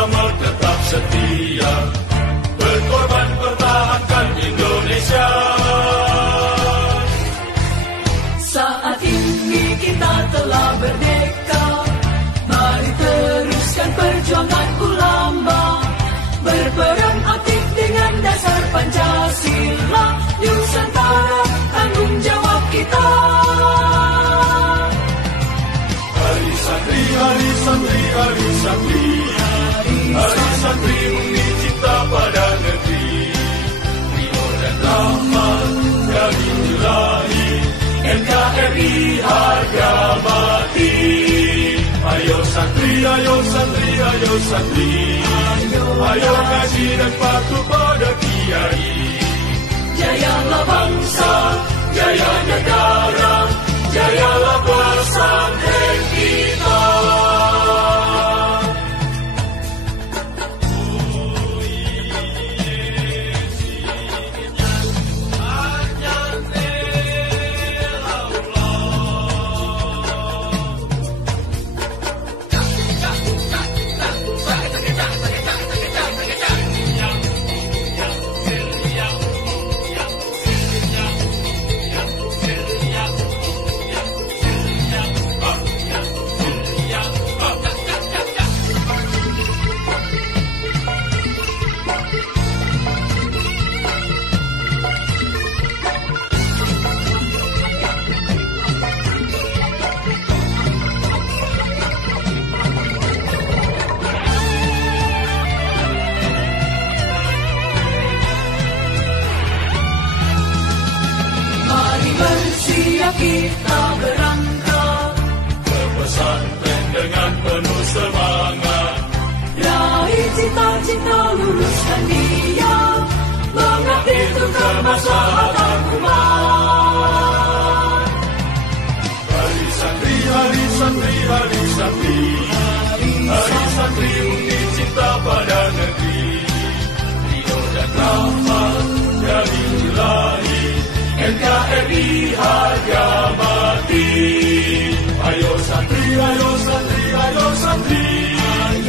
bersama tetap setia, berkorban pertahankan Indonesia. Saat ini kita telah merdeka, mari teruskan perjuangan ulama, berperan aktif dengan dasar Pancasila, Nusantara tanggung jawab kita. Hari santri, hari santri, hari santri, hari santri murni cinta pada negeri, ridho dan rahmat dari Ilahi, NKRI harga mati. Ayo santri, ayo santri, ayo santri, ayo ngaji dan patuh pada kiai. Jayalah bangsa, jaya negara, jayalah pesantren kita. Kita berangkat ke pesantren dengan penuh semangat, raih cita-cita, luruskan niat, mengabdi untuk kemaslahatan umat. Hari santri, hari santri, hari santri, hari santri murni cinta pada negeri, ridho dan rahmat dari Ilahi, NKRI harga mati. Ayo santri, ayo santri, ayo santri,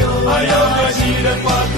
ayo ngaji dan patuh